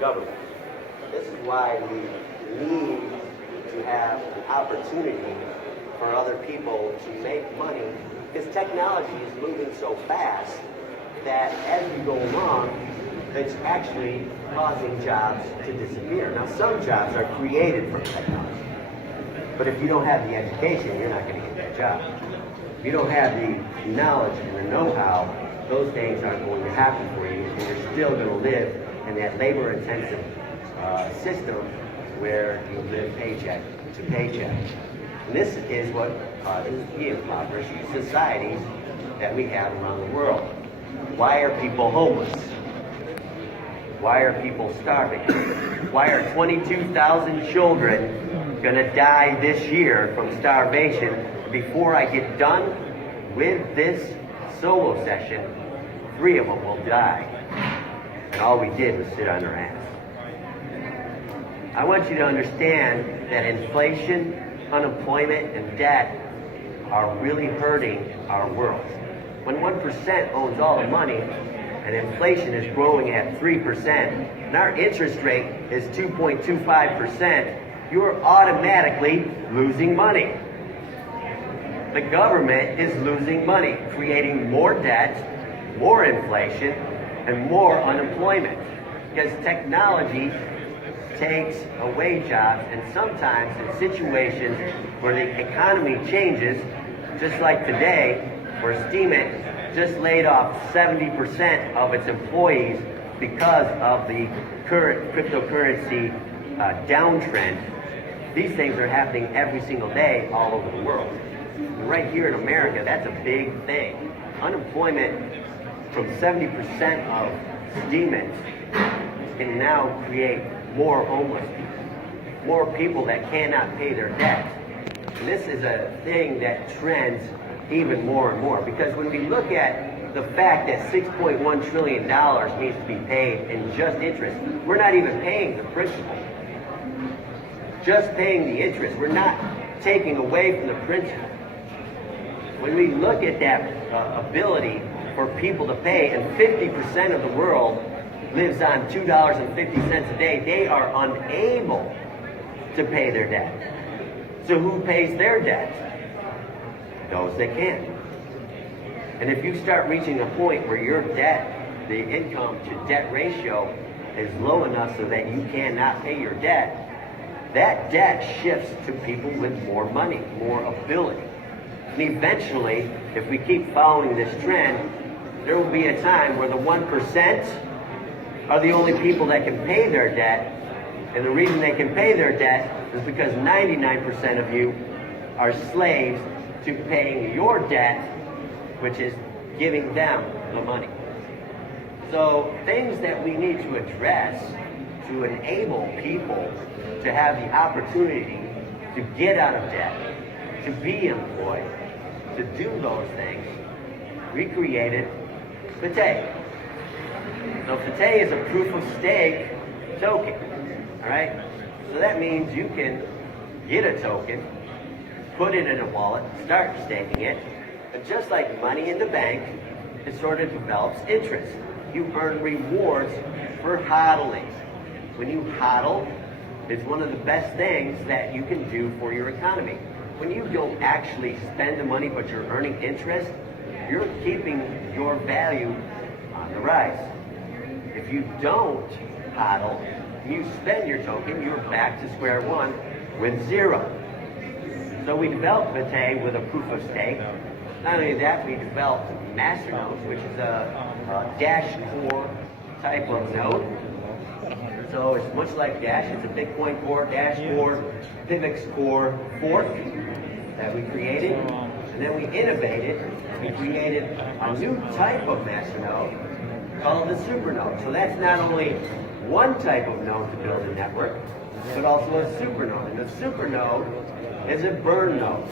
government. This is why we need to have an opportunity for other people to make money, because technology is moving so fast that as we go along, it's actually causing jobs to disappear. Now, some jobs are created from technology, but if you don't have the education, you're not going to get that job. If you don't have the knowledge and the know-how, those things aren't going to happen for you, and you're still going to live in that labor-intensive system where you live paycheck to paycheck. And this is what causes the impoverished societies that we have around the world. Why are people homeless? Why are people starving? Why are 22,000 children going to die this year from starvation? Before I get done with this solo session, 3 of them will die. And all we did was sit on our ass. I want you to understand that inflation, unemployment, and debt are really hurting our world. When 1% owns all the money, and inflation is growing at 3%, and our interest rate is 2.25%, you're automatically losing money. The government is losing money, creating more debt, more inflation, and more unemployment. Because technology takes away jobs, and sometimes in situations where the economy changes, just like today, where Steemit just laid off 70% of its employees because of the current cryptocurrency downtrend. These things are happening every single day all over the world. And right here in America, that's a big thing. Unemployment from 70% of Steemit can now create more homeless people, more people that cannot pay their debt. And this is a thing that trends even more and more, because when we look at the fact that $6.1 trillion needs to be paid in just interest, we're not even paying the principal, just paying the interest. We're not taking away from the principal. When we look at that ability for people to pay, and 50% of the world lives on $2.50 a day, they are unable to pay their debt. So who pays their debt? Those that can. And if you start reaching a point where your debt, the income to debt ratio, is low enough so that you cannot pay your debt, that debt shifts to people with more money, more ability. And eventually, if we keep following this trend, there will be a time where the 1% are the only people that can pay their debt. And the reason they can pay their debt is because 99% of you are slaves to paying your debt, which is giving them the money. So things that we need to address to enable people to have the opportunity to get out of debt, to be employed, to do those things, we created VitaeHK. So VitaeHK is a proof of stake token, all right? So that means you can get a token, put it in a wallet, start staking it, and just like money in the bank, it sort of develops interest. You earn rewards for hodling. When you hodl, it's one of the best things that you can do for your economy. When you don't actually spend the money but you're earning interest, you're keeping your value on the rise. If you don't hodl, you spend your token, you're back to square one with zero. So we developed VitaeHK with a proof of stake. Not only that, we developed masternodes, which is a Dash core type of node. So it's much like Dash. It's a Bitcoin core, Dash core, PIVX core fork that we created. And then we innovated. We created a new type of masternode called the supernode. So that's not only one type of node to build a network, but also a supernode. And the supernode is a burn node,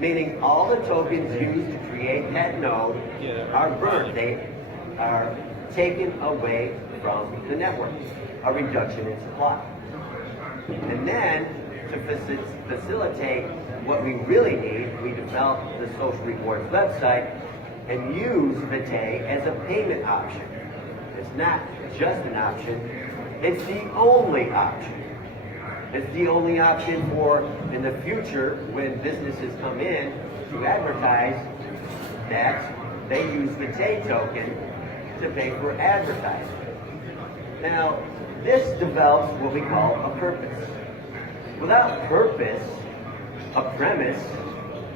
meaning all the tokens used to create that node are burned. They are taken away from the network, a reduction in supply. And then, to facilitate what we really need, we developed the Social Rewards website and use VitaeHK as a payment option. It's not just an option, It's the only option. It's the only option for in the future when businesses come in to advertise that they use the VitaeHK token to pay for advertising. Now, this develops what we call a purpose. Without purpose, a premise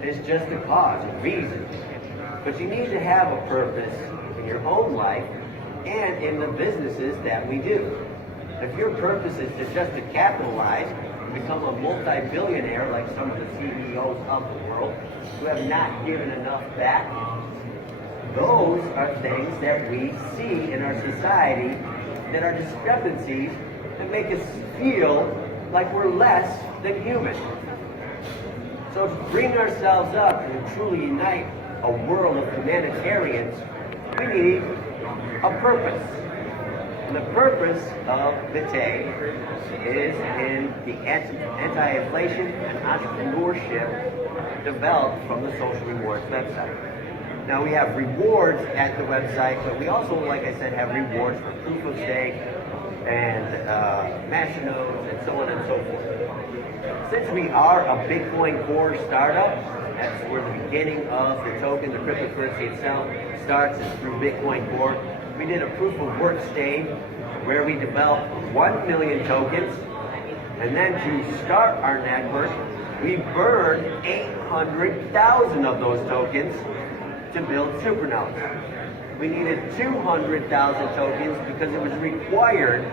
is just a cause, a reason. But you need to have a purpose in your own life and in the businesses that we do. If your purpose is just to capitalize, become a multi-billionaire like some of the CEOs of the world who have not given enough back, those are things that we see in our society that are discrepancies that make us feel like we're less than human. So to bring ourselves up and truly unite a world of humanitarians, we need a purpose. And the purpose of VitaeHK is in the anti-inflation and entrepreneurship developed from the Social Rewards website. Now we have rewards at the website, but we also, like I said, have rewards for proof of stake and machinodes and so on and so forth. Since we are a Bitcoin Core startup, that's where the beginning of the token, the cryptocurrency itself, starts is through Bitcoin Core. We did a proof of work stage where we developed 1 million tokens, and then to start our network, we burned 800,000 of those tokens to build supernodes. We needed 200,000 tokens because it was required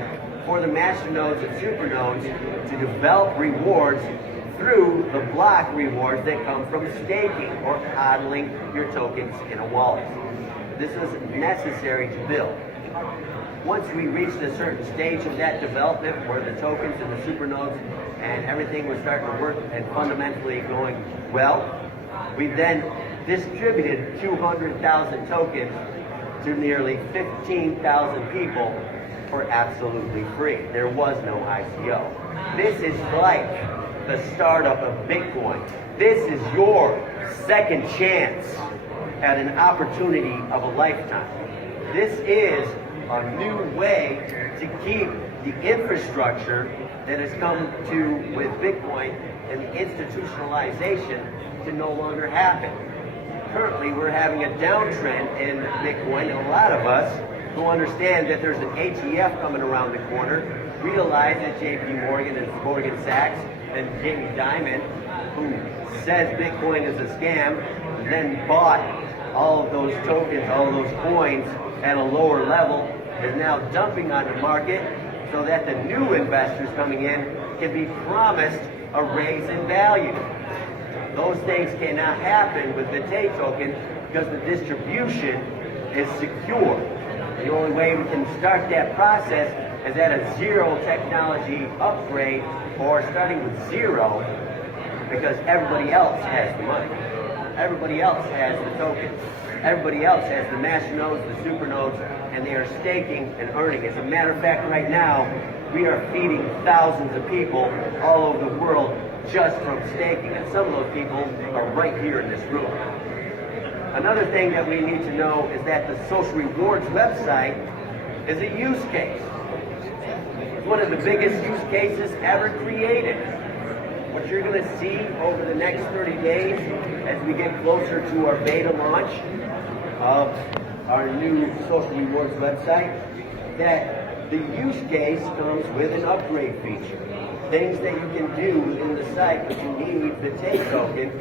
for the masternodes and supernodes to develop rewards through the block rewards that come from staking or hodling your tokens in a wallet. This is necessary to build. Once we reached a certain stage of that development where the tokens and the supernodes and everything was starting to work and fundamentally going well, we then distributed 200,000 tokens to nearly 15,000 people for absolutely free. There was no ICO. This is like the startup of Bitcoin. This is your second chance at an opportunity of a lifetime. This is a new way to keep the infrastructure that has come to with Bitcoin and the institutionalization to no longer happen. Currently, we're having a downtrend in Bitcoin, and a lot of us who understand that there's an ATF coming around the corner realize that JP Morgan and Goldman Sachs and Jamie Dimon, who says Bitcoin is a scam, then bought all of those tokens, all of those coins at a lower level, is now dumping on the market so that the new investors coming in can be promised a raise in value. Those things cannot happen with the VitaeHK token because the distribution is secure. The only way we can start that process is at a zero technology upgrade or starting with zero because everybody else has the money. Everybody else has the tokens. Everybody else has the masternodes, the supernodes, and they are staking and earning. As a matter of fact, right now, we are feeding thousands of people all over the world just from staking, and some of those people are right here in this room. Another thing that we need to know is that the Social Rewards website is a use case. It's one of the biggest use cases ever created. What you're going to see over the next 30 days as we get closer to our beta launch of our new Social Rewards website, that the use case comes with an upgrade feature. Things that you can do within the site, but you need the VitaeHK token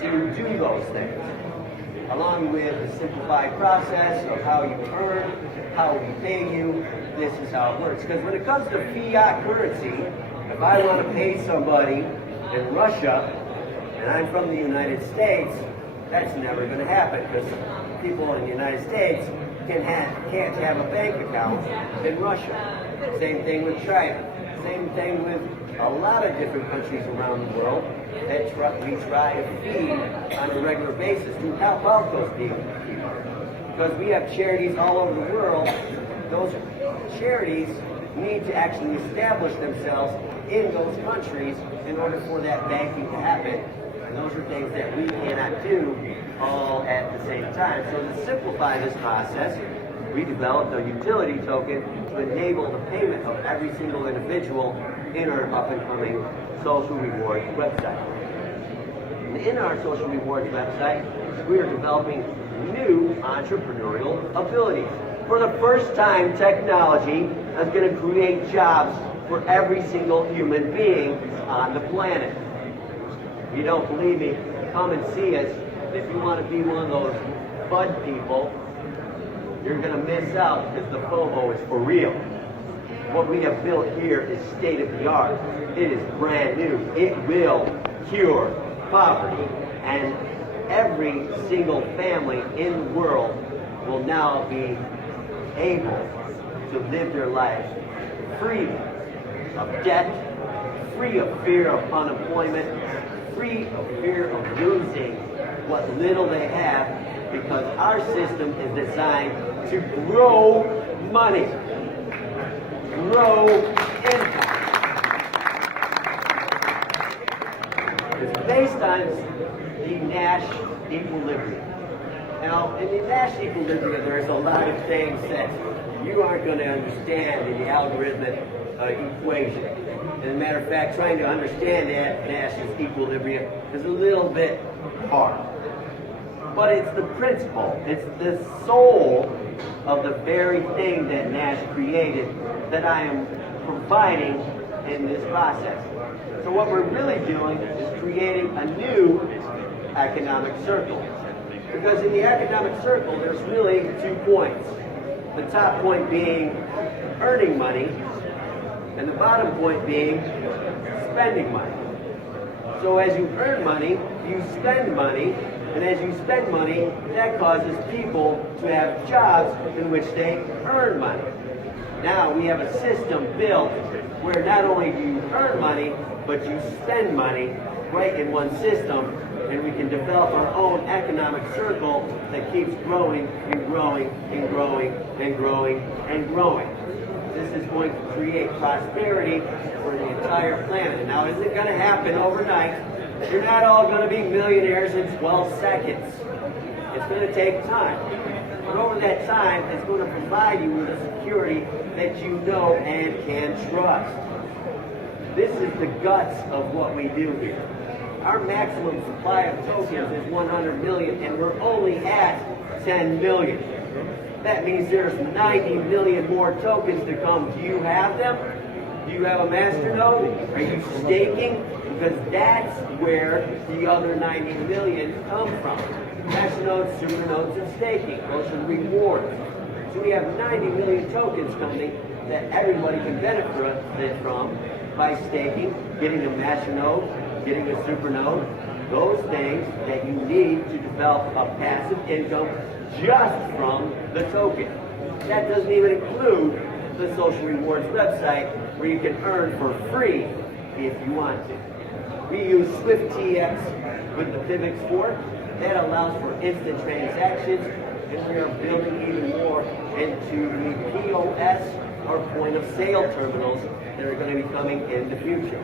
to do those things. Along with the simplified process of how you earn, how we pay you, this is how it works. Because when it comes to fiat currency, if I want to pay somebody in Russia, and I'm from the United States, that's never going to happen because people in the United States can't have a bank account in Russia. Same thing with China. Same thing with a lot of different countries around the world that we try to feed on a regular basis to help out those people. Because we have charities all over the world, those charities need to actually establish themselves in those countries in order for that banking to happen. And those are things that we cannot do all at the same time. So to simplify this process, we developed a utility token to enable the payment of every single individual in our up-and-coming social rewards website. And in our social rewards website, we are developing new entrepreneurial abilities. For the first time, technology is going to create jobs for every single human being on the planet. If you don't believe me, come and see us. If you want to be one of those bud people, you're going to miss out because the FOMO is for real. What we have built here is state of the art. It is brand new. It will cure poverty, and every single family in the world will now be able to live their life free of debt, free of fear of unemployment, free of fear of losing what little they have, because our system is designed to grow money, grow income. It's based on the Nash equilibrium. Now, in the Nash equilibrium, there's a lot of things that you aren't going to understand in the algorithmic equation. As a matter of fact, trying to understand that Nash's equilibrium is a little bit hard. But it's the principle, it's the soul of the very thing that Nash created that I am providing in this process. So what we're really doing is creating a new economic circle. Because in the economic circle, there's really 2 points. The top point being earning money, and the bottom point being spending money. So as you earn money, you spend money, and as you spend money, that causes people to have jobs in which they earn money. Now we have a system built where not only do you earn money, but you spend money right in one system, and we can develop our own economic circle that keeps growing and growing and growing and growing and growing. This is going to create prosperity for the entire planet. Now, is it going to happen overnight? You're not all going to be millionaires in 12 seconds. It's going to take time. But over that time, it's going to provide you with a security that you know and can trust. This is the guts of what we do here. Our maximum supply of tokens is 100 million, and we're only at 10 million. That means there's 90 million more tokens to come. Do you have them? Do you have a masternode? Are you staking? Because that's where the other 90 million come from. Masternodes, supernodes, and staking. Those are rewards. So we have 90 million tokens coming that everybody can benefit from by staking, getting a masternode, getting a supernode, those things that you need to develop a passive income just from the token. That doesn't even include the social rewards website where you can earn for free if you want to. We use SwiftTX with the Pivx fork. That allows for instant transactions, and we are building even more into the POS or point of sale terminals that are going to be coming in the future.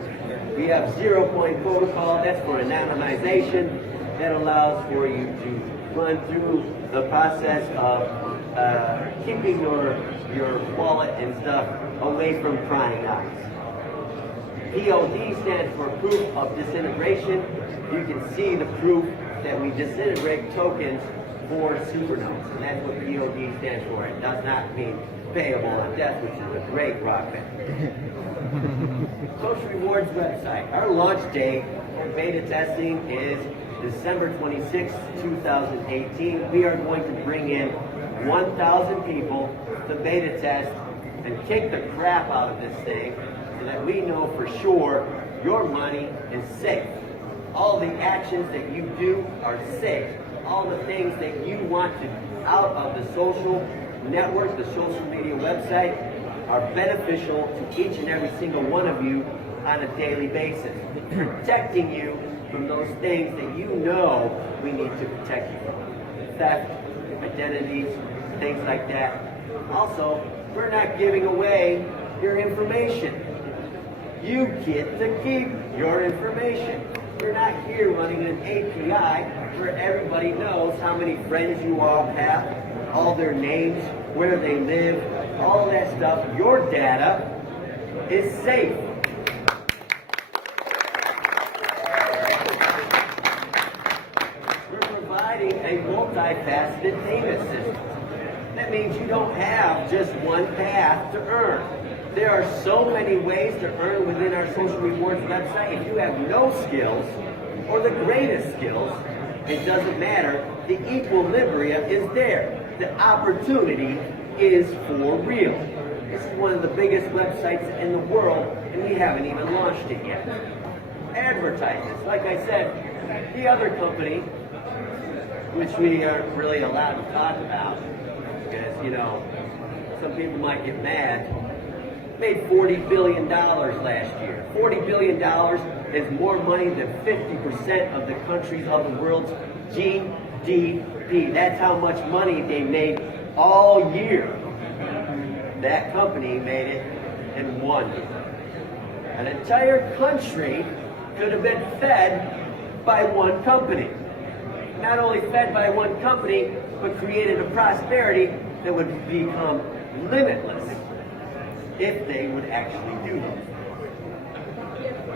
We have 0-point protocol. That's for anonymization. That allows for you to run through the process of keeping your wallet and stuff away from prying eyes. POD stands for proof of disintegration. You can see the proof that we disintegrate tokens for supernodes, and that's what POD stands for. It does not mean payable on death, which is a great rocket. Social Rewards website. Our launch date for beta testing is December 26, 2018. We are going to bring in 1,000 people to beta test and kick the crap out of this thing so that we know for sure your money is safe. All the actions that you do are safe. All the things that you want to out of the social network, the social media website, are beneficial to each and every single one of you on a daily basis, protecting you from those things that you know we need to protect you from. Theft, identities, things like that. Also, we're not giving away your information. You get to keep your information. We're not here running an API where everybody knows how many friends you all have, all their names, where they live, all that stuff. Your data is safe. We're providing a multifaceted payment system. That means you don't have just one path to earn. There are so many ways to earn within our social rewards website. If you have no skills or the greatest skills, it doesn't matter. The equilibrium is there. The opportunity is for real. This is one of the biggest websites in the world, and we haven't even launched it yet. Advertisements. Like I said, the other company, which we aren't really allowed to talk about, because, you know, some people might get mad, made $40 billion last year. $40 billion is more money than 50% of the countries of the world's GDP. That's how much money they made all year. That company made it in 1 year. An entire country could have been fed by one company. Not only fed by one company, but created a prosperity that would become limitless if they would actually do those.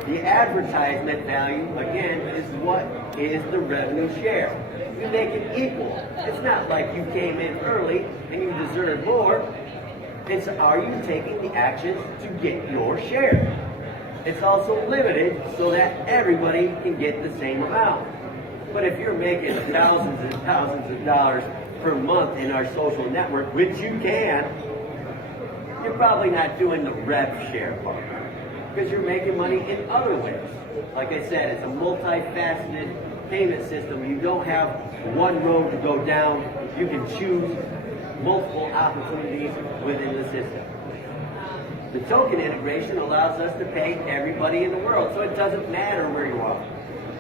The advertisement value, again, is what is the revenue share. You make it equal. It's not like you came in early and you deserve more. It's, are you taking the actions to get your share? It's also limited so that everybody can get the same amount. But if you're making thousands and thousands of dollars per month in our social network, which you can, you're probably not doing the rev share part because you're making money in other ways. Like I said, it's a multifaceted payment system. You don't have one road to go down. You can choose multiple opportunities within the system. The token integration allows us to pay everybody in the world, so it doesn't matter where you are.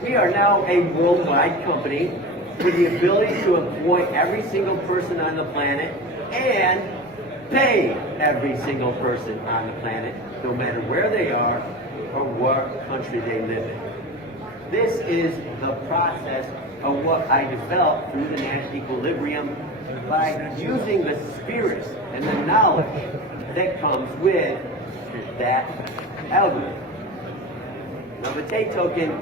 We are now a worldwide company with the ability to employ every single person on the planet and pay every single person on the planet, no matter where they are or what country they live in. This is the process of what I developed through the National Equilibrium by using the spirit and the knowledge that comes with that algorithm. Now, the VitaeHK token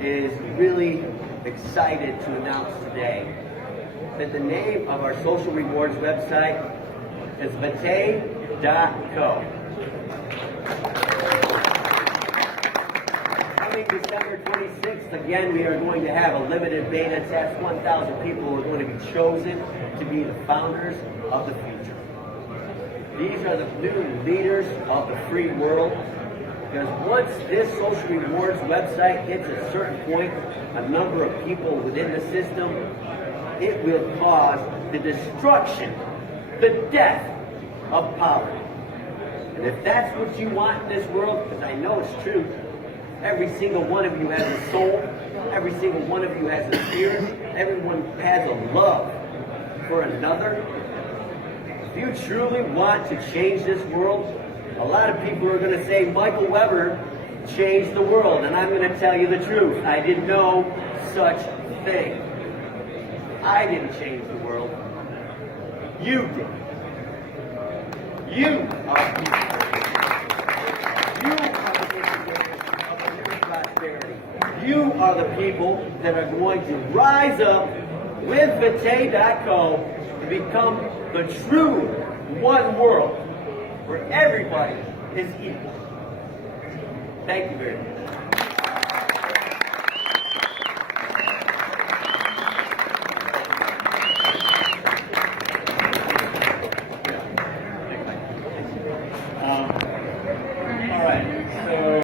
is really excited to announce today that the name of our social rewards website is VitaeHK. Coming December 26th, again, we are going to have a limited beta test. 1,000 people are going to be chosen to be the founders of the future. These are the new leaders of the free world. Because once this social rewards website hits a certain point, a number of people within the system, it will cause the destruction, the death of poverty. And if that's what you want in this world, because I know it's true, every single one of you has a soul, every single one of you has a spirit, everyone has a love for another. If you truly want to change this world, a lot of people are going to say Michael Weber changed the world, and I'm going to tell you the truth. I did no such thing. I didn't change the world. You did. You are the instigators of the new prosperity. You are the people that are going to rise up with VitaeHK to become the true one world where everybody is equal. Thank you very much.